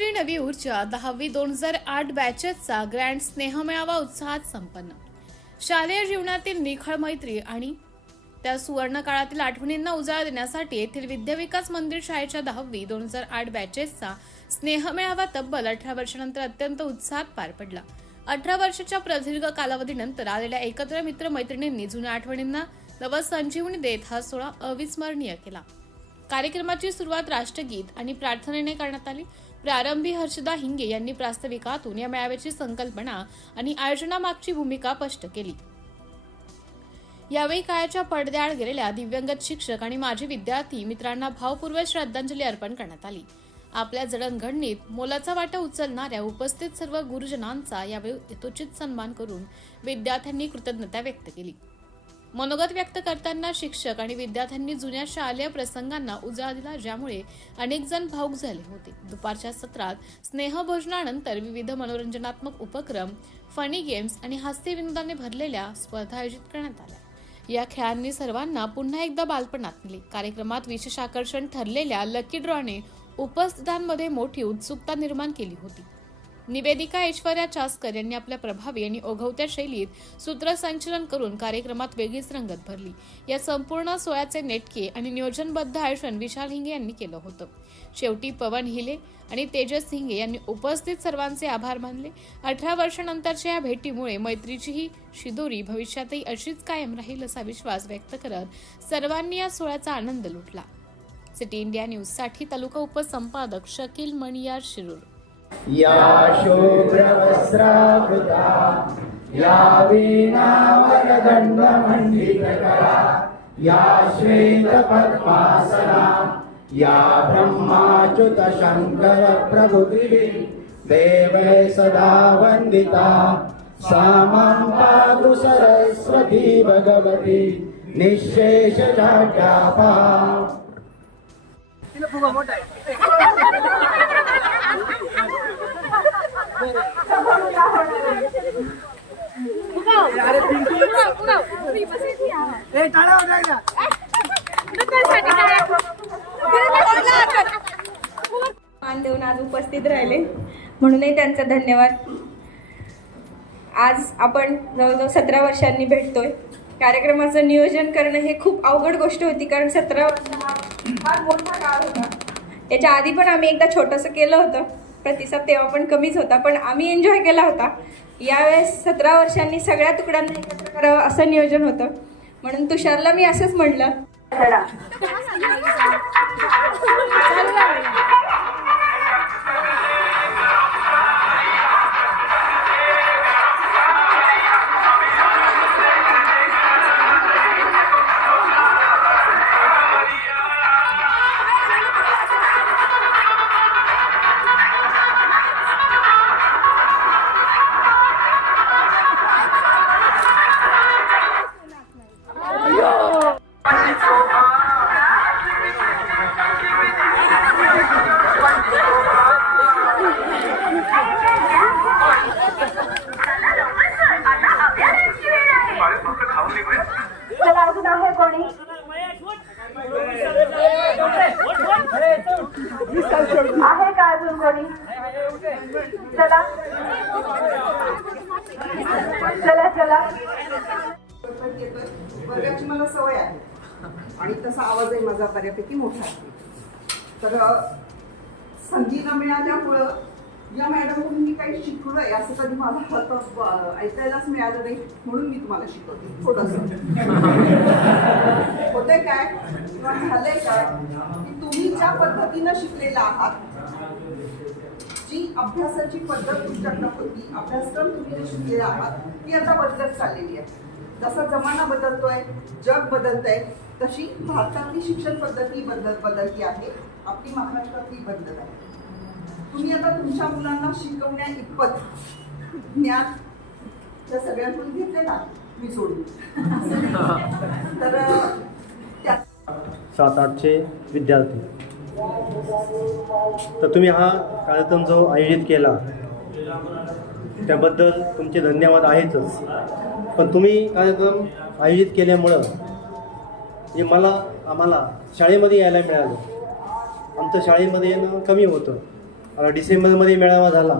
मैत्री नवी ऊर्जा 10वी 2008 बॅचेसचा ग्रँड स्नेहमेळावा उत्साहात संपन्न. शालेय जीवनातील निखळ मैत्री आणि त्या सुवर्ण काळातील आठवणींना उजाळा देण्यासाठी येथील विद्याविकास मंदिर शाळेच्या 10वी 2008 बॅचेसचा स्नेहमेळावा तब्बल 18 वर्षांनंतर अत्यंत उत्साहात पार पडला. 18 वर्षाच्या प्रदीर्घ कालावधीनंतर आलेल्या एकत्र मित्र मैत्रिणींनी जुन्या आठवणींना नवसंजीवनी देत हा सोहळा अविस्मरणीय केला. कार्यक्रमाची सुरुवात राष्ट्रगीत आणि प्रार्थनेने करण्यात आली. प्रारंभी हर्षदा हिंगे यांनी प्रास्ताविकातून या मेळाव्याची संकल्पना आणि आयोजनामागची भूमिका स्पष्ट केली. यावेळी काळाच्या पडद्याआड गेलेल्या दिव्यांगत शिक्षक आणि माजी विद्यार्थी मित्रांना भावपूर्वक श्रद्धांजली अर्पण करण्यात आली. आपल्या जडणघडणीत मोलाचा वाटा उचलणाऱ्या उपस्थित सर्व गुरुजनांचा यावेळी यथोचित सन्मान करून विद्यार्थ्यांनी कृतज्ञता व्यक्त केली. मनोगत व्यक्त करताना शिक्षक आणि विद्यार्थ्यांनी जुन्या शालेय प्रसंगांना उजाळा दिला, ज्यामुळे अनेक जण भावुक झाले होते. दुपारच्या सत्रात स्नेहभोजनानंतर विविध मनोरंजनात्मक उपक्रम, फनी गेम्स आणि हास्य विनोदाने भरलेल्या स्पर्धा आयोजित करण्यात आल्या. या खेळांनी सर्वांना पुन्हा एकदा बालपणात नेले. कार्यक्रमात विशेष आकर्षण ठरलेल्या लकी ड्रॉने उपस्थितांमध्ये मोठी उत्सुकता निर्माण केली होती. निवेदिका ऐश्वर्या चास्कर यांनी आपल्या प्रभावी आणि ओघवत्या शैलीत सूत्रसंचलन करून कार्यक्रमात वेगळीच रंगत भरली. या संपूर्ण सोहळ्याचे नेटके आणि नियोजनबद्ध आयोजन विशाल हिंगे यांनी केलं होतं. शेवटी पवन हिले आणि तेजस हिंगे यांनी उपस्थित सर्वांचे आभार मानले. 18 वर्षांनंतरच्या या भेटीमुळे मैत्रीची ही शिदोरी भविष्यातही अशीच कायम राहील असा विश्वास व्यक्त करत सर्वांनी या सोहळ्याचा आनंद लुटला. सिटी इंडिया न्यूजसाठी तालुका उपसंपादक शकील मणियार शिरूर. या शुभ्रवस्त्रावृता या वीणावरदण्डमण्डितकरा या श्वेतपद्मासना या ब्रह्माच्युत शङ्कर प्रभुभिः देवै सदा वन्दिता सा मां पातु सरस्वती भगवती निःशेषजाड्यापहा. मान देऊन आज उपस्थित राहिले म्हणूनही त्यांचा धन्यवाद. आज आपण जवळजवळ 17 वर्षांनी भेटतोय. कार्यक्रमाचं नियोजन करणं हे खूप अवघड गोष्ट होती, कारण 17 वर्ष हा फार मोठा काळ होता. याच्या आधी पण आम्ही एकदा छोटंसं केलं होतं, प्रतिसाद तेव्हा पण कमीच होता, पण आम्ही एन्जॉय केला होता. यावेळेस 17 वर्षांनी सगळ्या तुकड्यांना एकत्र करावं असं नियोजन होतं. म्हणून तुषारला मी असंच म्हणलं, चला अजून आहे कोणी? आहे का अजून कोणी? चला चला चला. वर्गाची मला सवय आहे आणि तसा आवाजही माझा बऱ्यापैकी मोठा आहे. तर संधी न मिळाल्यामुळं या मॅडमकडून मी काही शिकलोय असं कधी मला ऐकायलाच मिळालं नाही, म्हणून मी तुम्हाला शिकवते थोडंसं. होतंय काय किंवा झालंय काय की तुम्ही ज्या पद्धतीनं शिकलेला आहात, जी अभ्यासाची पद्धत तुमच्याकडं होती, अभ्यासक्रम तुम्ही जे शिकलेला आहात ती आता बदलत चाललेली आहे. जसा जमाना बदलतोय, जग बदलतंय, तशी भारतातली शिक्षण पद्धती बदलती आहे, आपली महाराष्ट्रातली बदलत आहे. तुम्ही आता तुमच्या मुलांना शिकवण्या इतपत ज्ञान त्या सगळ्यांकडून घेतले ना, मी सोडून. तर 7-8चे विद्यार्थी. तर तुम्ही हा कार्यक्रम जो आयोजित केला त्याबद्दल तुमचे धन्यवाद आहेतच. पण तुम्ही कार्यक्रम आयोजित केल्यामुळं जे आम्हाला शाळेमध्ये यायला मिळालं. आमचं शाळेमध्ये येणं कमी होतं. डिसेंबरमध्ये मेळावा झाला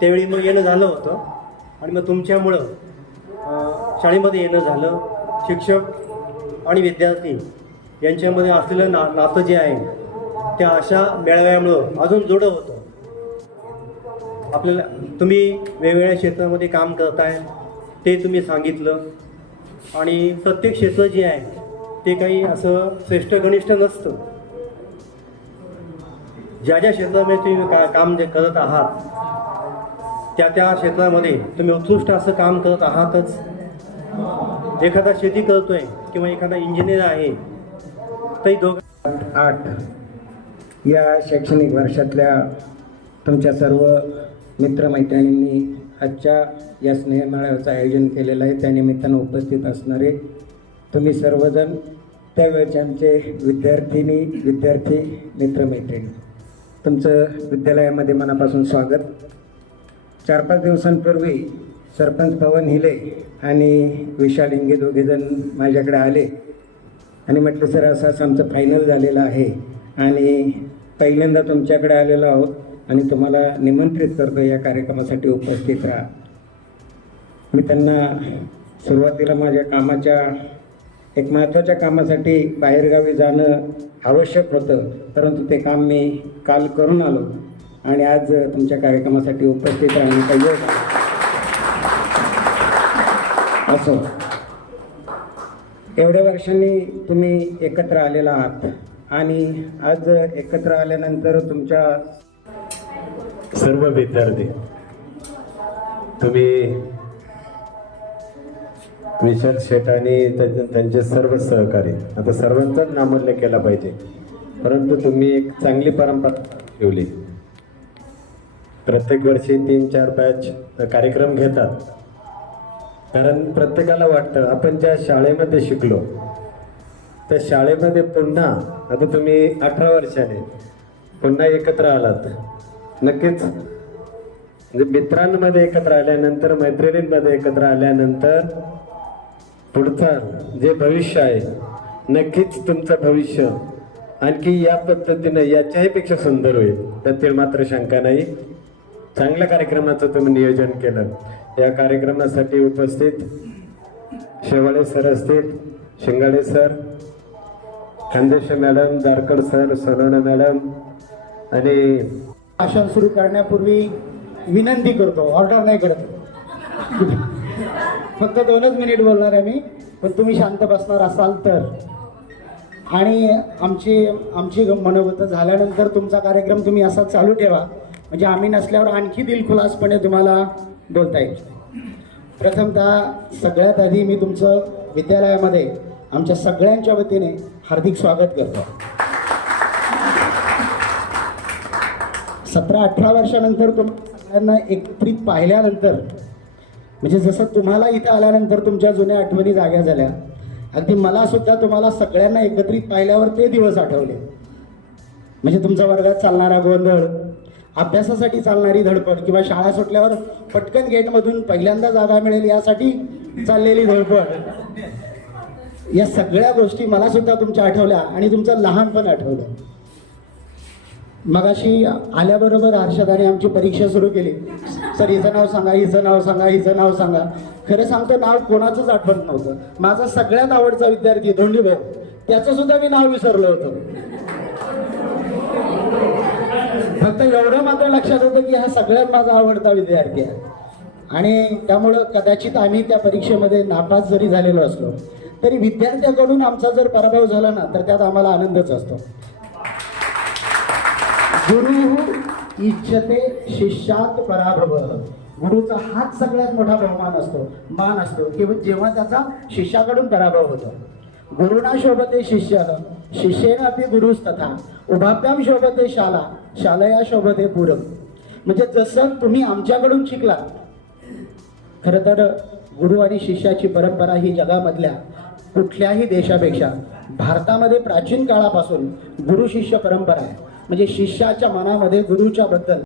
त्यावेळी मग येणं झालं होतं आणि मग तुमच्यामुळं शाळेमध्ये येणं झालं. शिक्षक आणि विद्यार्थी यांच्यामध्ये असलेलं नातं जे आहे त्या अशा मेळाव्यामुळं अजून जोडं होतं. आपल्याला तुम्ही वेगवेगळ्या क्षेत्रामध्ये काम करताय ते तुम्ही सांगितलं आणि प्रत्येक क्षेत्र जे आहे ते काही असं श्रेष्ठ कनिष्ठ नसतं. ज्या ज्या क्षेत्रामध्ये तुम्ही काम जे करत आहात त्या त्या क्षेत्रामध्ये तुम्ही उत्कृष्ट असं काम करत आहातच. एखादा शेती करतोय किंवा एखादा इंजिनियर आहे तरी 8 या शैक्षणिक वर्षातल्या तुमच्या सर्व मित्रमैत्रिणींनी आजच्या या स्नेहमेळाव्याचं आयोजन केलेलं आहे. त्यानिमित्तानं उपस्थित असणारे तुम्ही सर्वजण त्यावेळेचे आमचे विद्यार्थी मित्रमैत्रिणी, तुमचं विद्यालयामध्ये मनापासून स्वागत. 4-5 दिवसांपूर्वी सरपंच पवन हिले आणि विशाल इंगे दोघेजण माझ्याकडे आले आणि म्हटलं सर असं आमचं फायनल झालेलं आहे आणि पहिल्यांदा तुमच्याकडे आलेलो आहोत आणि तुम्हाला निमंत्रित करतो या कार्यक्रमासाठी उपस्थित राहा. मी त्यांना सुरुवातीला माझ्या कामाच्या एक महत्त्वाच्या कामासाठी बाहेरगावी जाणं आवश्यक होतं, परंतु ते काम मी काल करून आलो आणि आज तुमच्या कार्यक्रमासाठी उपस्थित राहण्याचा योग असो. एवढ्या वर्षांनी तुम्ही एकत्र आलेला आहात आणि आज एकत्र आल्यानंतर तुमच्या सर्व विद्यार्थी, तुम्ही विशाल शेठ आणि त्यांचे सर्व सहकारी, आता सर्वांचाच नामोल्लेख केला पाहिजे, परंतु तुम्ही एक चांगली परंपरा ठेवली. प्रत्येक वर्षी 3-4 बॅच कार्यक्रम घेतात, कारण प्रत्येकाला वाटतं आपण ज्या शाळेमध्ये शिकलो त्या शाळेमध्ये पुन्हा, आता तुम्ही 18 वर्षाने पुन्हा एकत्र आलात, नक्कीच म्हणजे मित्रांमध्ये एकत्र आल्यानंतर, मैत्रिणींमध्ये एकत्र आल्यानंतर पुढचा जे भविष्य आहे नक्कीच तुमचं भविष्य आणखी या पद्धतीनं याच्याही पेक्षा सुंदर होईल, त्यातील मात्र शंका नाही. चांगल्या कार्यक्रमाचं तुम्ही नियोजन केलं. या कार्यक्रमासाठी उपस्थित शेवाळे सर असतील, Shingade sir, Khandesh madam, Jarkad sir, Sonawane madam आणि भाषण सुरू करण्यापूर्वी विनंती करतो, ऑर्डर नाही करत. फक्त 2च मिनिट बोलणार आहे मी, पण तुम्ही शांत बसणार असाल तर. आणि आमची मनोगत झाल्यानंतर तुमचा कार्यक्रम तुम्ही असा चालू ठेवा, म्हणजे आम्ही नसल्यावर आणखी दिलखुलासपणे तुम्हाला बोलता येईल. प्रथमतः सगळ्यात आधी मी तुमचं विद्यालयामध्ये आमच्या सगळ्यांच्या वतीने हार्दिक स्वागत करतो. 17-18 वर्षानंतर तुम्हाला एकत्रित पाहिल्यानंतर, म्हणजे जसं तुम्हाला इथं आल्यानंतर तुमच्या जुन्या आठवणी जाग्या झाल्या, अगदी मला सुद्धा तुम्हाला सगळ्यांना एकत्रित पाहिल्यावर ते दिवस आठवले. म्हणजे तुमच्या वर्गात चालणारा गोंधळ, अभ्यासासाठी चालणारी धडपड किंवा शाळा सुटल्यावर पटकन गेटमधून पहिल्यांदा जागा मिळेल यासाठी चाललेली धडपड, या सगळ्या गोष्टी मला सुद्धा तुमच्या आठवल्या आणि तुमचं लहानपण आठवलं. मगाशी आल्याबरोबर हर्षदाने आमची परीक्षा सुरू केली. सर हिचं नाव सांगा, हिचं नाव सांगा, हिचं नाव सांगा. खरं सांगतो नाव कोणाचंच आठवत नव्हतं. माझा सगळ्यात आवडता विद्यार्थी धोंडी भाऊ, त्याचं सुद्धा मी नाव विसरलो होतं. फक्त एवढं मात्र लक्षात होतं की हा सगळ्यात माझा आवडता विद्यार्थी आहे. आणि त्यामुळं कदाचित आम्ही त्या परीक्षेमध्ये नापास जरी झालेलो असलो तरी विद्यार्थ्याकडून आमचा जर पराभव झाला ना तर त्यात आम्हाला आनंदच असतो. गुरु इच्छते शिष्यात पराभव, गुरुचा हाच सगळ्यात मोठा बहुमान असतो, मान असतो की जेव्हा त्याचा शिष्याकडून पराभव होतो. गुरुना शोभते शिष्य, शिष्येन अपि गुरुस्तथा, उभाभ्याम शोभते शाला, शालया शोभते पूरक. म्हणजे जसं तुम्ही आमच्याकडून शिकलात, खरं तर गुरु आणि शिष्याची परंपरा ही जगामधल्या कुठल्याही देशापेक्षा भारतामध्ये प्राचीन काळापासून गुरु शिष्य परंपरा आहे. म्हणजे शिष्याच्या मनामध्ये गुरुच्या बद्दल